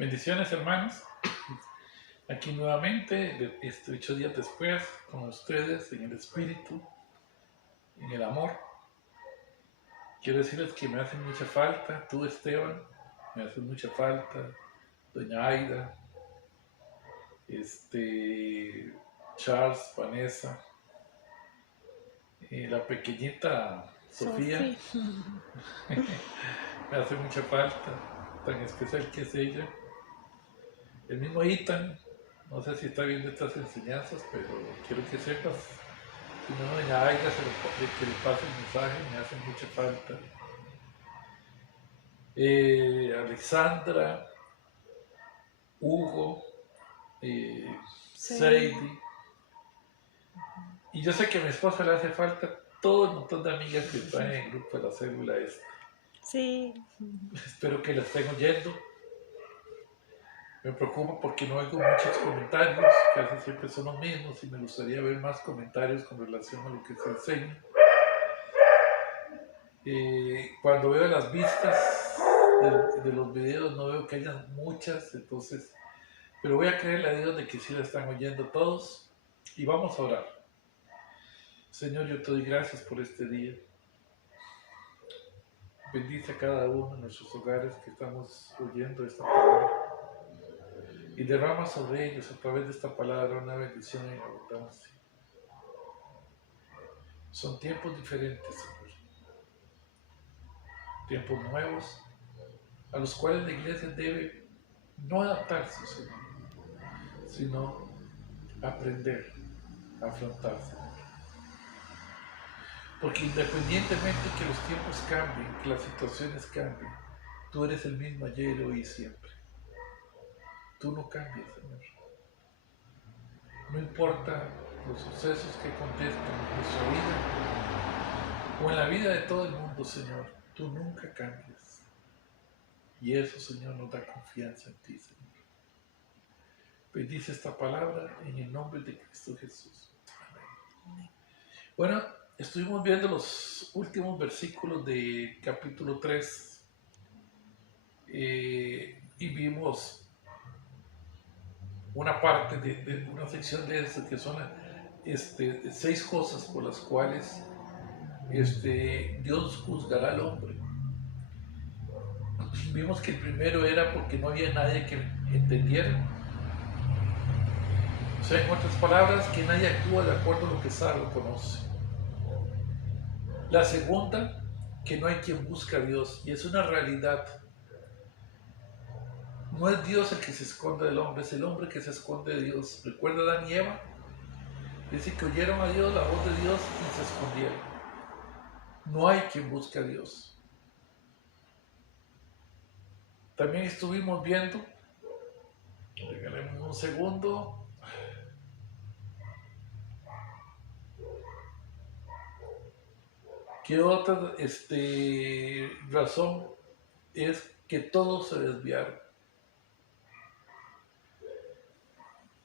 Bendiciones, hermanos. Aquí nuevamente, 8 días después, con ustedes en el espíritu, en el amor. Quiero decirles que me hacen mucha falta, tú, Esteban, me hace mucha falta, doña Aida, Charles, Vanessa, la pequeñita Sofía, me hace mucha falta, tan especial que es ella. El mismo Ethan, no sé si está viendo estas enseñanzas, pero quiero que sepas, si no, doña Aida, que le pase el mensaje, me hace mucha falta. Alexandra, Hugo, Sadie. Y yo sé que a mi esposa le hace falta todo el montón de amigas que están en el grupo de la célula esta. Sí. Espero que la estén oyendo. Me preocupa porque no oigo muchos comentarios, casi siempre son los mismos, y me gustaría ver más comentarios con relación a lo que se enseña. Cuando veo las vistas de los videos no veo que haya muchas, entonces, pero voy a creerle a Dios de que sí la están oyendo todos, y vamos a orar. Señor, yo te doy gracias por este día. Bendice a cada uno de nuestros hogares que estamos oyendo esta palabra. Y derrama sobre ellos a través de esta palabra una bendición en abundancia. Son tiempos diferentes, Señor. Tiempos nuevos a los cuales la iglesia debe no adaptarse, Señor, sino aprender a afrontarse. Porque independientemente que los tiempos cambien, que las situaciones cambien, tú eres el mismo ayer, hoy y siempre. Tú no cambias, Señor. No importa los sucesos que acontezcan en nuestra vida o en la vida de todo el mundo, Señor, tú nunca cambias. Y eso, Señor, nos da confianza en ti, Señor. Bendice esta palabra en el nombre de Cristo Jesús. Amén. Bueno, estuvimos viendo los últimos versículos de capítulo 3 y vimos una parte de una sección de eso que son 6 cosas por las cuales Dios juzgará al hombre. Vimos que el primero era porque no había nadie que entendiera. O sea, en otras palabras, que nadie actúa de acuerdo a lo que sabe o conoce. La segunda, que no hay quien busca a Dios, y es una realidad. No es Dios el que se esconde del hombre, es el hombre que se esconde de Dios. ¿Recuerda Adán y Eva? Dice que oyeron a Dios, la voz de Dios, y se escondieron. No hay quien busque a Dios. También estuvimos viendo, regálenme un segundo, que otra razón es que todos se desviaron.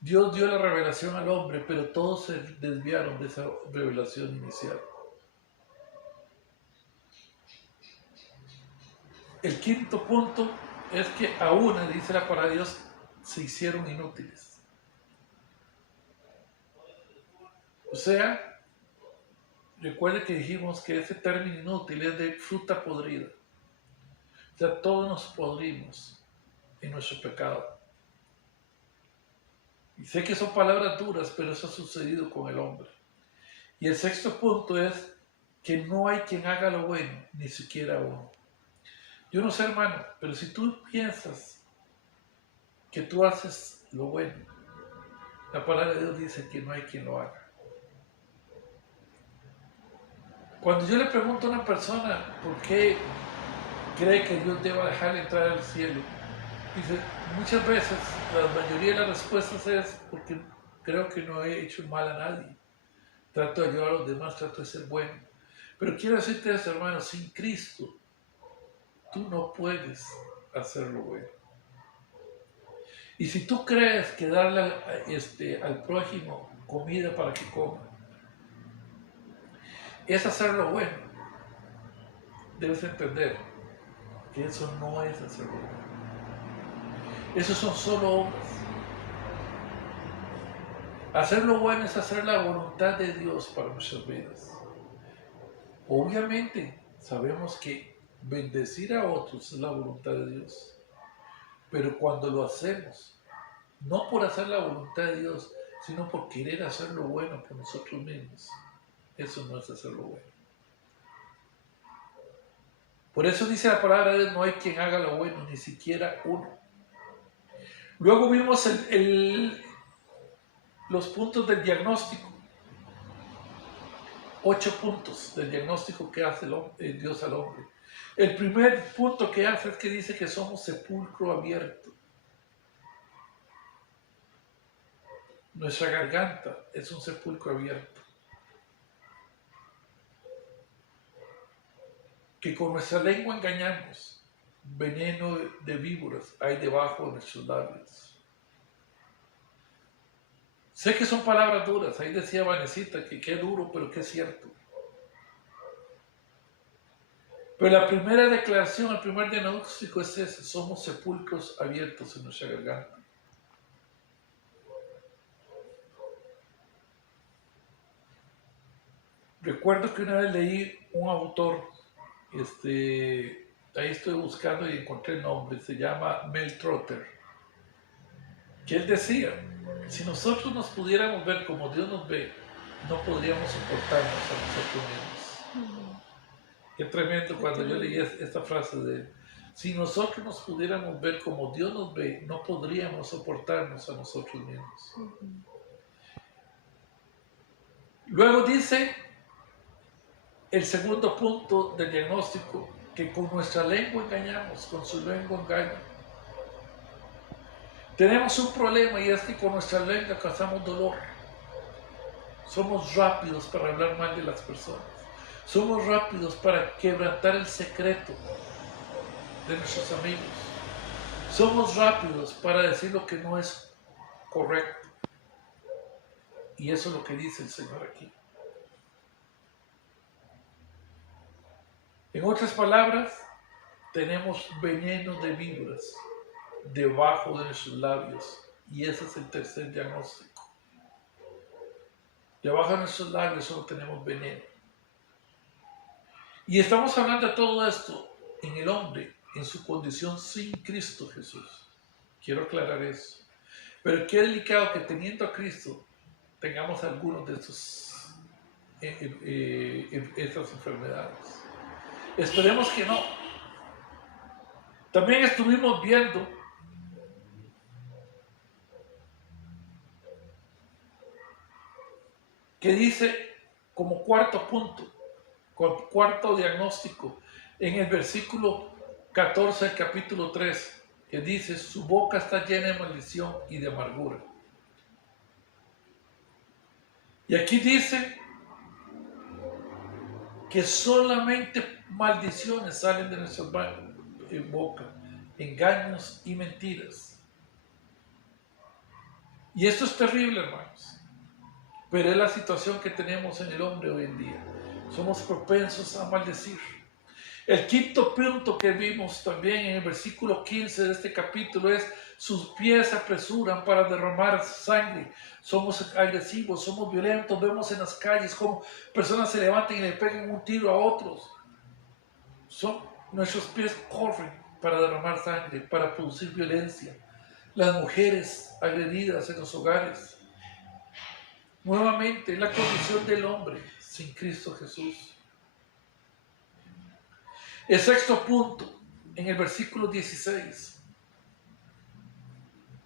Dios dio la revelación al hombre, pero todos se desviaron de esa revelación inicial. El quinto punto es que aún, dice la palabra de Dios, se hicieron inútiles. O sea, recuerde que dijimos que ese término inútil es de fruta podrida. O sea, todos nos podrimos en nuestro pecado. Y sé que son palabras duras, pero eso ha sucedido con el hombre. Y el sexto punto es que no hay quien haga lo bueno, ni siquiera uno. Yo no sé, hermano, pero si tú piensas que tú haces lo bueno, la palabra de Dios dice que no hay quien lo haga. Cuando yo le pregunto a una persona por qué cree que Dios deba dejarle entrar al cielo, dice, muchas veces, la mayoría de las respuestas es porque creo que no he hecho mal a nadie. Trato de ayudar a los demás, trato de ser bueno. Pero quiero decirte eso, hermano, sin Cristo, tú no puedes hacer lo bueno. Y si tú crees que darle al prójimo comida para que coma es hacer lo bueno, debes entender que eso no es hacer lo bueno. Esos son solo obras. Hacer lo bueno es hacer la voluntad de Dios para nuestras vidas. Obviamente, sabemos que bendecir a otros es la voluntad de Dios. Pero cuando lo hacemos, no por hacer la voluntad de Dios, sino por querer hacer lo bueno por nosotros mismos, eso no es hacer lo bueno. Por eso dice la palabra de Dios, no hay quien haga lo bueno, ni siquiera uno. Luego vimos los puntos del diagnóstico. 8 puntos del diagnóstico que hace Dios al hombre. El primer punto que hace es que dice que somos sepulcro abierto. Nuestra garganta es un sepulcro abierto. Que con nuestra lengua engañamos. Veneno de víboras hay debajo de nuestros labios. Sé que son palabras duras. Ahí decía Vanesita que qué duro, pero que es cierto. Pero la primera declaración, el primer diagnóstico es ese: somos sepulcros abiertos en nuestra garganta. Recuerdo que una vez leí un autor, ahí estoy buscando y encontré el nombre, se llama Mel Trotter, que él decía, si nosotros nos pudiéramos ver como Dios nos ve, no podríamos soportarnos a nosotros mismos. Qué tremendo cuando yo leí esta frase de él. Si nosotros nos pudiéramos ver como Dios nos ve, no podríamos soportarnos a nosotros mismos. Luego dice el segundo punto del diagnóstico, que con nuestra lengua engañamos, con su lengua engaña. Tenemos un problema y es que con nuestra lengua causamos dolor. Somos rápidos para hablar mal de las personas. Somos rápidos para quebrantar el secreto de nuestros amigos. Somos rápidos para decir lo que no es correcto. Y eso es lo que dice el Señor aquí. En otras palabras, tenemos veneno de víboras debajo de nuestros labios. Y ese es el tercer diagnóstico. Debajo de nuestros labios solo tenemos veneno. Y estamos hablando de todo esto en el hombre, en su condición sin Cristo Jesús. Quiero aclarar eso. Pero qué delicado que teniendo a Cristo tengamos algunos de estas enfermedades. Esperemos que no. También estuvimos viendo que dice como cuarto punto, cuarto diagnóstico, en el versículo 14 del capítulo 3, que dice, su boca está llena de maldición y de amargura. Y aquí dice que solamente maldiciones salen de nuestra boca, engaños y mentiras. Y esto es terrible, hermanos, pero es la situación que tenemos en el hombre hoy en día. Somos propensos a maldecir. El quinto punto que vimos también en el versículo 15 de este capítulo es: sus pies se apresuran para derramar sangre. Somos agresivos, somos violentos. Vemos en las calles cómo personas se levantan y le pegan un tiro a otros. Nuestros pies corren para derramar sangre, para producir violencia. Las mujeres agredidas en los hogares. Nuevamente, la condición del hombre sin Cristo Jesús. El sexto punto, en el versículo 16,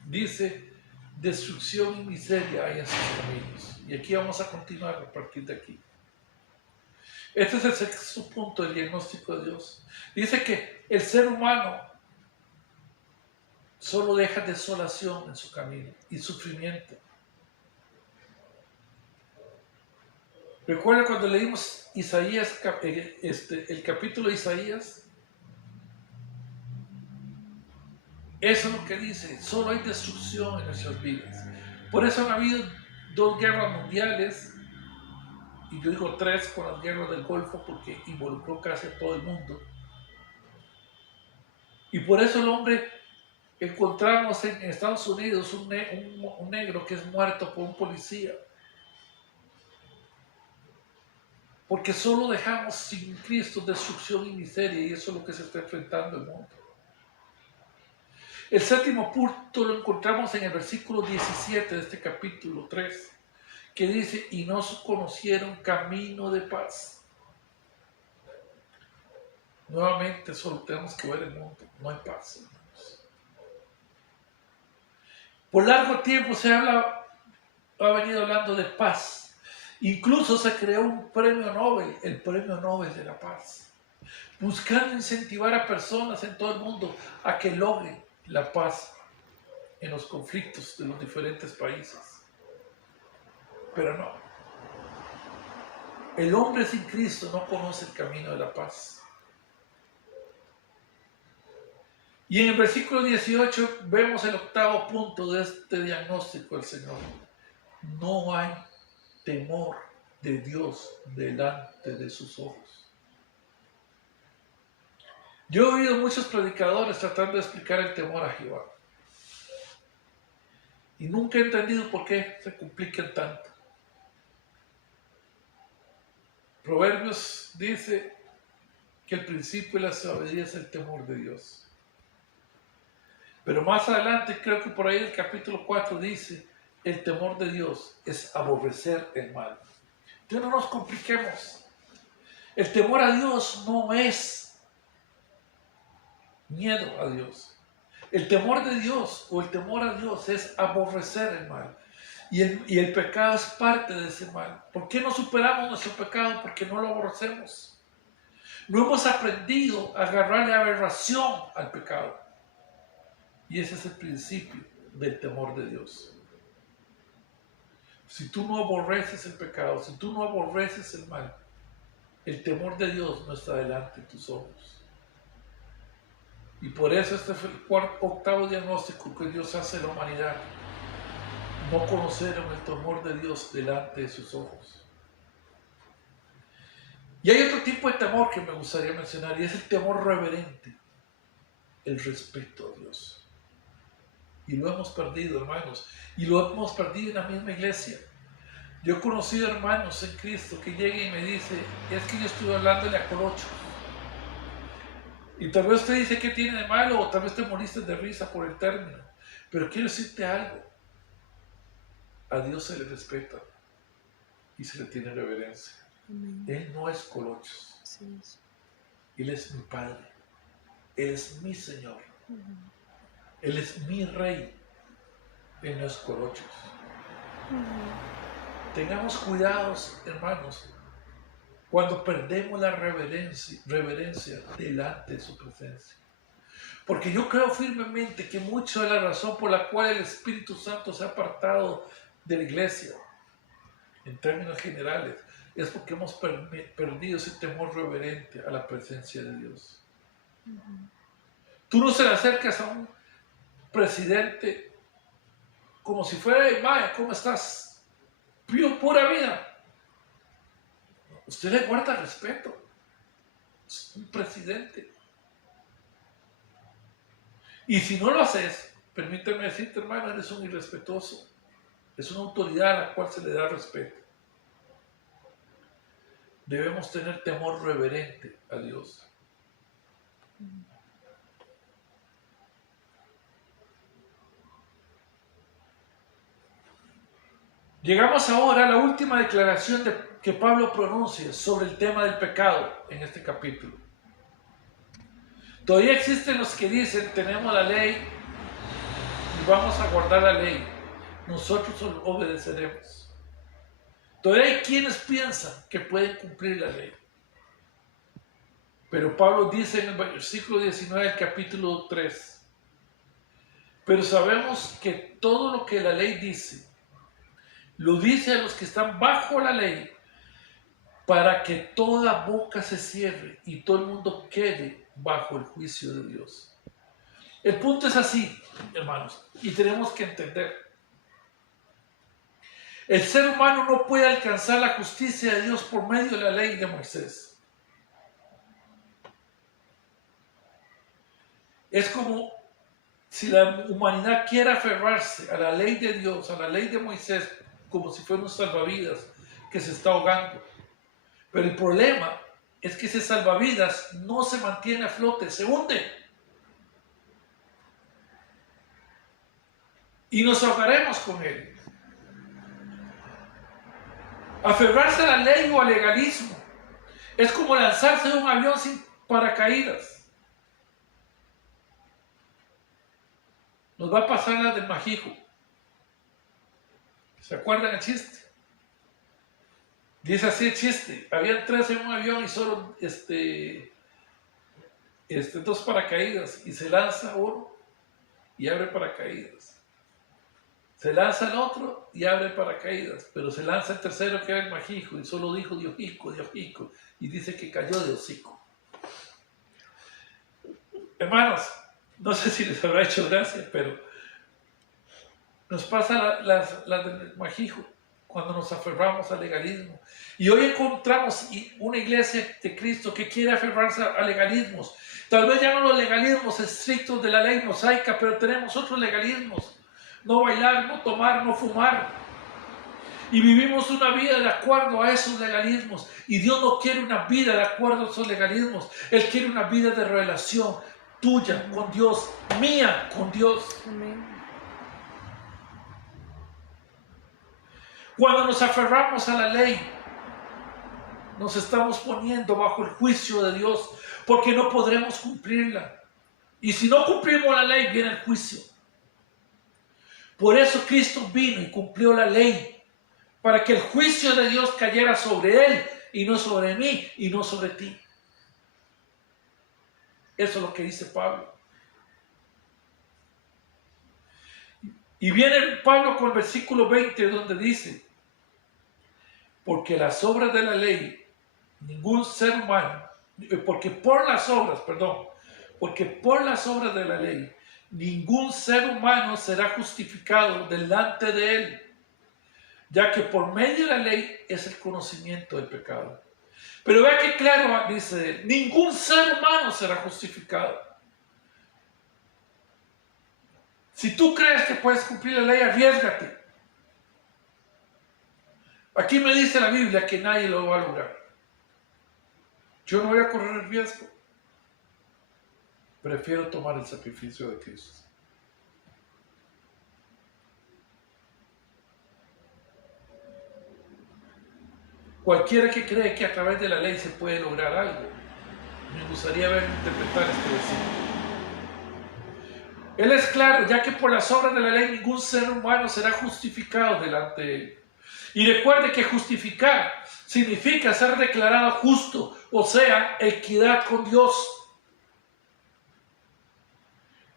dice: destrucción y miseria hay en sus caminos. Y aquí vamos a continuar a partir de aquí. Este es el sexto punto del diagnóstico de Dios. Dice que el ser humano solo deja desolación en su camino y sufrimiento. Recuerda cuando leímos Isaías, el capítulo de Isaías, eso es lo que dice: solo hay destrucción en nuestras vidas. Por eso han habido 2 guerras mundiales, y yo digo 3 con las guerras del Golfo porque involucró casi a todo el mundo. Y por eso el hombre encontramos en Estados Unidos un negro que es muerto por un policía. Porque solo dejamos sin Cristo destrucción y miseria, y eso es lo que se está enfrentando el mundo. El séptimo punto lo encontramos en el versículo 17 de este capítulo 3, que dice, y no conocieron camino de paz. Nuevamente solo tenemos que ver el mundo, no hay paz, hermanos. Por largo tiempo ha venido hablando de paz. Incluso se creó un premio Nobel, el premio Nobel de la paz, buscando incentivar a personas en todo el mundo a que logren la paz en los conflictos de los diferentes países. Pero no. El hombre sin Cristo no conoce el camino de la paz. Y en el versículo 18 vemos el octavo punto de este diagnóstico del Señor. No hay temor de Dios delante de sus ojos. Yo he oído muchos predicadores tratando de explicar el temor a Jehová. Y nunca he entendido por qué se complican tanto. Proverbios dice que el principio de la sabiduría es el temor de Dios. Pero más adelante, creo que por ahí el capítulo 4 dice, el temor de Dios es aborrecer el mal. Entonces no nos compliquemos. El temor a Dios no es miedo a Dios. El temor de Dios o el temor a Dios es aborrecer el mal. Y el pecado es parte de ese mal. ¿Por qué no superamos nuestro pecado? Porque no lo aborrecemos. No hemos aprendido a agarrarle aberración al pecado. Y ese es el principio del temor de Dios. Si tú no aborreces el pecado, si tú no aborreces el mal, el temor de Dios no está delante de tus ojos. Y por eso este fue el octavo diagnóstico que Dios hace a la humanidad. No conocieron el temor de Dios delante de sus ojos. Y hay otro tipo de temor que me gustaría mencionar, y es el temor reverente, el respeto a Dios. Y lo hemos perdido, hermanos, y lo hemos perdido en la misma iglesia. Yo he conocido hermanos en Cristo que llegan y me dicen, es que yo estuve hablándole a Colocho. Y tal vez usted dice, ¿qué tiene de malo? O tal vez te moriste de risa por el término. Pero quiero decirte algo. A Dios se le respeta y se le tiene reverencia. Amén. Él no es Colochos. Sí. Él es mi Padre. Él es mi Señor. Él es mi Rey. Él no es Colochos. Tengamos cuidados, hermanos, cuando perdemos la reverencia delante de su presencia. Porque yo creo firmemente que mucho de la razón por la cual el Espíritu Santo se ha apartado de la iglesia, en términos generales, es porque hemos perdido ese temor reverente a la presencia de Dios. Tú no se le acercas a un presidente como si fuera, Maya, ¿cómo estás? Pura vida. Usted le guarda respeto. Es un presidente. Y si no lo haces, permíteme decirte, hermano, eres un irrespetuoso. Es una autoridad a la cual se le da respeto. Debemos tener temor reverente a Dios. Llegamos ahora a la última declaración que Pablo pronuncia sobre el tema del pecado en este capítulo. Todavía existen los que dicen, tenemos la ley y vamos a guardar la ley. Nosotros obedeceremos. Todavía hay quienes piensan que pueden cumplir la ley. Pero Pablo dice en el versículo 19 del capítulo 3, pero sabemos que todo lo que la ley dice, lo dice a los que están bajo la ley, para que toda boca se cierre y todo el mundo quede bajo el juicio de Dios. El punto es así, hermanos, y tenemos que entender. El ser humano no puede alcanzar la justicia de Dios por medio de la ley de Moisés. Es como si la humanidad quiere aferrarse a la ley de Dios, a la ley de Moisés, como si fuera un salvavidas que se está ahogando. Pero el problema es que ese salvavidas no se mantiene a flote, se hunde. Y nos ahogaremos con él. Aferrarse a la ley o al legalismo es como lanzarse de un avión sin paracaídas. Nos va a pasar la del Majijo. ¿Se acuerdan el chiste? Dice así el chiste. Habían 3 en un avión y solo dos paracaídas. Y se lanza uno y abre paracaídas. Se lanza el otro y abre paracaídas. Pero se lanza el tercero, que era el Majijo, y solo dijo Diojico, Diojico. Y dice que cayó de hocico. Hermanos, no sé si les habrá hecho gracia, pero nos pasa la del Majijo cuando nos aferramos al legalismo. Y hoy encontramos una iglesia de Cristo que quiere aferrarse a legalismos. Tal vez ya no los legalismos estrictos de la ley mosaica, pero tenemos otros legalismos. No bailar, no tomar, no fumar. Y vivimos una vida de acuerdo a esos legalismos. Y Dios no quiere una vida de acuerdo a esos legalismos. Él quiere una vida de relación tuya con Dios, mía con Dios. Amén. Cuando nos aferramos a la ley, nos estamos poniendo bajo el juicio de Dios, porque no podremos cumplirla. Y si no cumplimos la ley, viene el juicio. Por eso Cristo vino y cumplió la ley, para que el juicio de Dios cayera sobre Él, y no sobre mí, y no sobre ti. Eso es lo que dice Pablo. Y viene Pablo con el versículo 20, donde dice: porque las obras de la ley, ningún ser humano, porque por las obras de la ley, ningún ser humano será justificado delante de él, ya que por medio de la ley es el conocimiento del pecado. Pero vea que claro dice él: ningún ser humano será justificado. Si tú crees que puedes cumplir la ley, arriésgate. Aquí me dice la Biblia que nadie lo va a lograr. Yo no voy a correr el riesgo. Prefiero tomar el sacrificio de Cristo. Cualquiera que cree que a través de la ley se puede lograr algo, me gustaría ver interpretar este versículo. Él es claro, ya que por las obras de la ley ningún ser humano será justificado delante de él. Y recuerde que justificar significa ser declarado justo, o sea, equidad con Dios.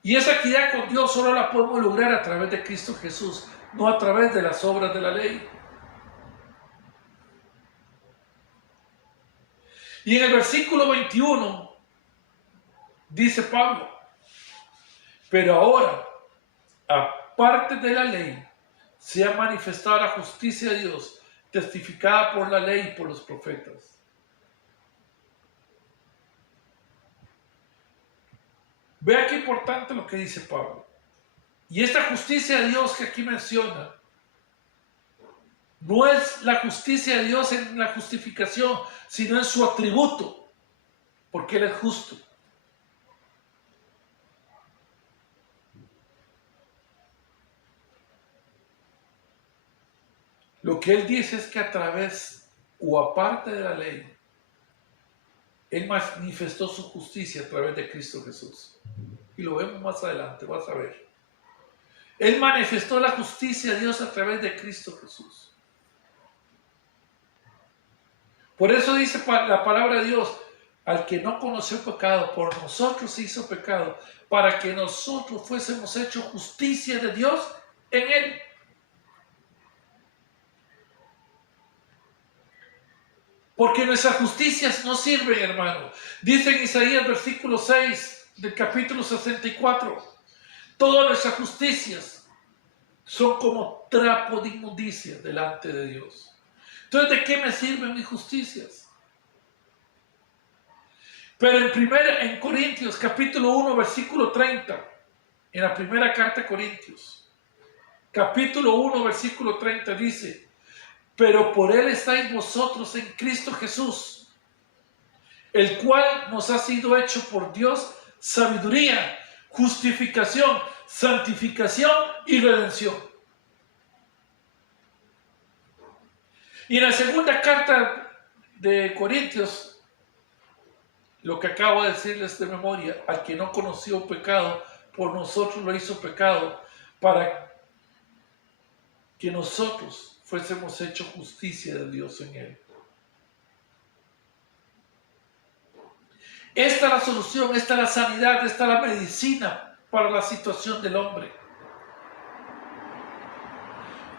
Y esa equidad con Dios solo la podemos lograr a través de Cristo Jesús, no a través de las obras de la ley. Y en el versículo 21 dice Pablo: pero ahora, aparte de la ley, se ha manifestado la justicia de Dios, testificada por la ley y por los profetas. Vea qué importante lo que dice Pablo. Y esta justicia de Dios que aquí menciona, no es la justicia de Dios en la justificación, sino en su atributo, porque Él es justo. Lo que Él dice es que a través o aparte de la ley, Él manifestó su justicia a través de Cristo Jesús. Y lo vemos más adelante, vas a ver. Él manifestó la justicia de Dios a través de Cristo Jesús. Por eso dice la palabra de Dios: al que no conoció pecado, por nosotros se hizo pecado, para que nosotros fuésemos hechos justicia de Dios en Él. Porque nuestras justicias no sirven, hermano. Dice en Isaías versículo 6 del capítulo 64: todas nuestras justicias son como trapo de inmundicia delante de Dios. Entonces, ¿de qué me sirven mis justicias? Pero en Corintios capítulo 1 versículo 30 en la primera carta a Corintios, capítulo 1, versículo 30, dice: pero por él estáis vosotros en Cristo Jesús, el cual nos ha sido hecho por Dios sabiduría, justificación, santificación y redención. Y en la segunda carta de Corintios, lo que acabo de decirles de memoria: al que no conoció pecado, por nosotros lo hizo pecado, para que nosotros fuésemos hecho justicia de Dios en él. Esta es la solución, esta es la sanidad, esta es la medicina para la situación del hombre.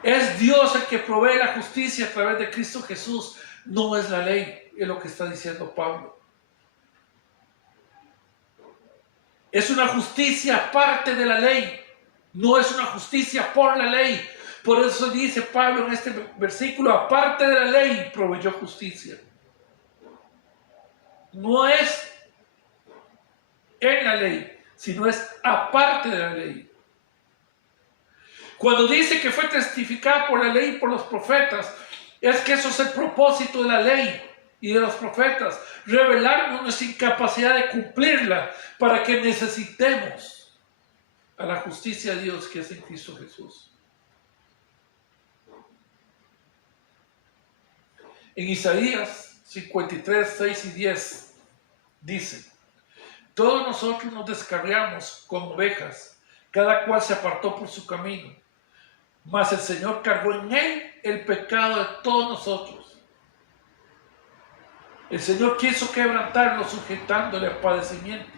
Es Dios el que provee la justicia a través de Cristo Jesús, no es la ley, es lo que está diciendo Pablo. Es una justicia aparte de la ley, no es una justicia por la ley. Por eso dice Pablo en este versículo: aparte de la ley proveyó justicia. No es en la ley, sino es aparte de la ley. Cuando dice que fue testificada por la ley y por los profetas, es que eso es el propósito de la ley y de los profetas: revelarnos nuestra incapacidad de cumplirla, para que necesitemos a la justicia de Dios que es en Cristo Jesús. En Isaías 53, 6 y 10 dice: todos nosotros nos descarriamos como ovejas, cada cual se apartó por su camino, mas el Señor cargó en él el pecado de todos nosotros. El Señor quiso quebrantarlo, sujetándole al padecimiento.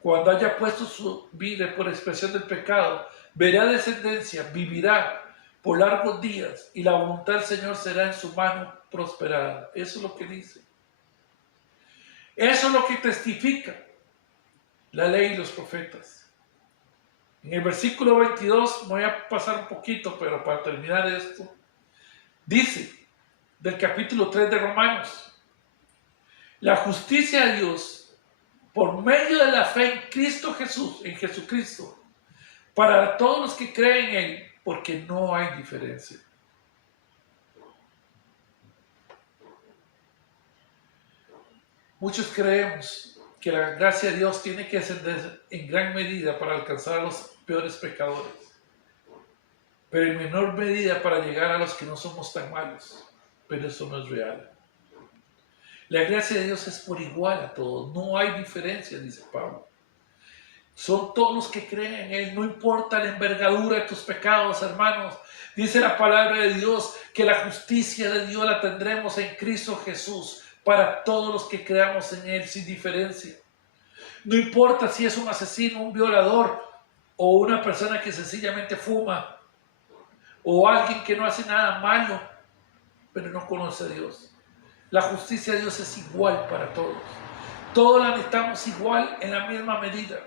Cuando haya puesto su vida por expresión del pecado, verá descendencia, vivirá por largos días, y la voluntad del Señor será en su mano prosperada. Eso es lo que dice. Eso es lo que testifica la ley y los profetas. En el versículo 22, voy a pasar un poquito, pero para terminar esto, dice, del capítulo 3 de Romanos: la justicia de Dios por medio de la fe en Cristo Jesús, en Jesucristo, para todos los que creen en él, porque no hay diferencia. Muchos creemos que la gracia de Dios tiene que ascender en gran medida para alcanzar a los peores pecadores, pero en menor medida para llegar a los que no somos tan malos. Pero eso no es real. La gracia de Dios es por igual a todos, no hay diferencia, dice Pablo. Son todos los que creen en él, no importa la envergadura de tus pecados, hermanos. Dice la palabra de Dios que la justicia de Dios la tendremos en Cristo Jesús, para todos los que creamos en él, sin diferencia. No importa si es un asesino, un violador, o una persona que sencillamente fuma, o alguien que no hace nada malo, pero no conoce a Dios. La justicia de Dios es igual para todos. Todos la necesitamos igual, en la misma medida.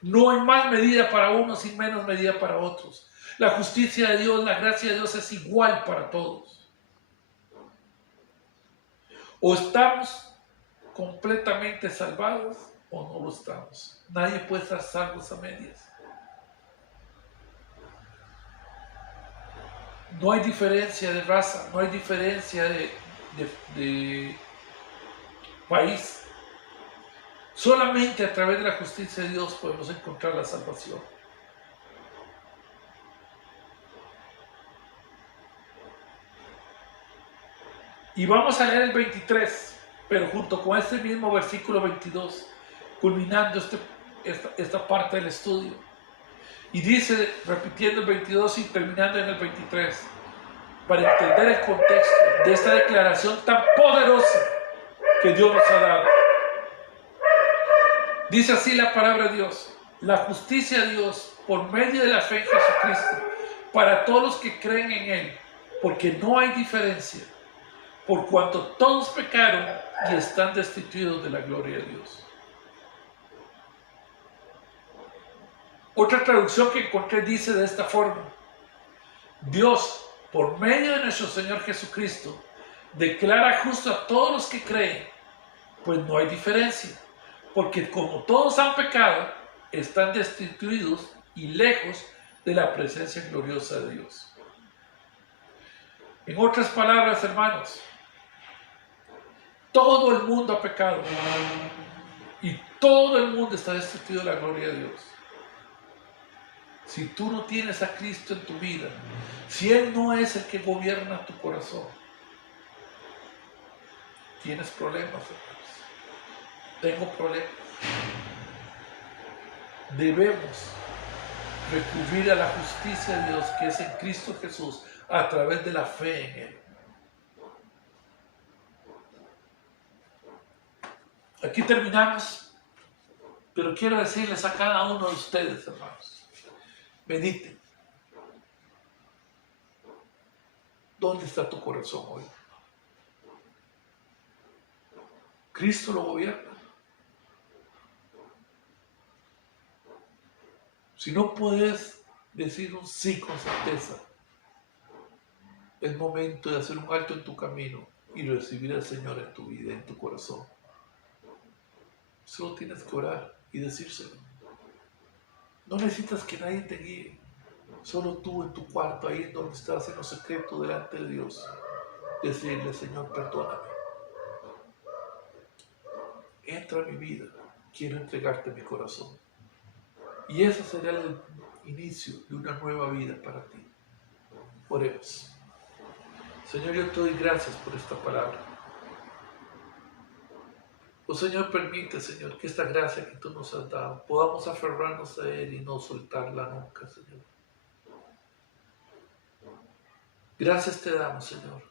No hay más medida para unos y menos medida para otros. La justicia de Dios, la gracia de Dios es igual para todos. O estamos completamente salvados o no lo estamos. Nadie puede estar salvos a medias. No hay diferencia de raza, no hay diferencia de país. Solamente a través de la justicia de Dios podemos encontrar la salvación. Y vamos a leer el 23, pero junto con este mismo versículo 22, culminando esta parte del estudio. Y dice, repitiendo el 22 y terminando en el 23, para entender el contexto de esta declaración tan poderosa que Dios nos ha dado. Dice así la palabra de Dios: la justicia de Dios por medio de la fe en Jesucristo, para todos los que creen en él, porque no hay diferencia, por cuanto todos pecaron y están destituidos de la gloria de Dios. Otra traducción que encontré dice de esta forma: Dios, por medio de nuestro Señor Jesucristo, declara justo a todos los que creen, pues no hay diferencia, porque como todos han pecado están destituidos y lejos de la presencia gloriosa de Dios. En otras palabras, hermanos, todo el mundo ha pecado y todo el mundo está destituido de la gloria de Dios. Si tú no tienes a Cristo en tu vida, si Él no es el que gobierna tu corazón, tienes problemas, hermanos. Tengo problemas. Debemos recurrir a la justicia de Dios que es en Cristo Jesús a través de la fe en Él. Aquí terminamos, pero quiero decirles a cada uno de ustedes, hermanos, mediten. ¿Dónde está tu corazón hoy? ¿Cristo lo gobierna? Si no puedes decir un sí con certeza, es momento de hacer un alto en tu camino y recibir al Señor en tu vida, en tu corazón. Solo tienes que orar y decírselo. No necesitas que nadie te guíe. Solo tú en tu cuarto, ahí en donde estás en lo secreto delante de Dios, decirle: Señor, perdóname. Entra a mi vida. Quiero entregarte mi corazón. Y ese será el inicio de una nueva vida para ti. Oremos. Señor, yo te doy gracias por esta palabra. Oh Señor, permite, Señor, que esta gracia que tú nos has dado, podamos aferrarnos a Él y no soltarla nunca, Señor. Gracias te damos, Señor,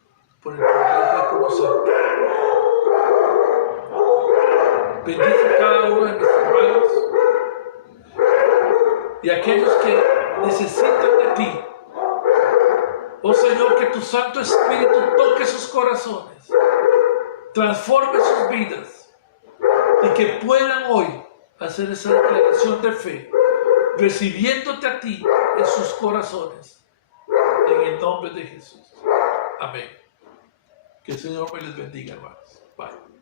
por el privilegio de conocerte. Bendice a cada uno de mis hermanos y a aquellos que necesitan de ti. Oh Señor, que tu Santo Espíritu toque sus corazones, transforme sus vidas y que puedan hoy hacer esa declaración de fe, recibiéndote a ti en sus corazones, en el nombre de Jesús. Amén. Que el Señor me les bendiga, hermanos. Bye.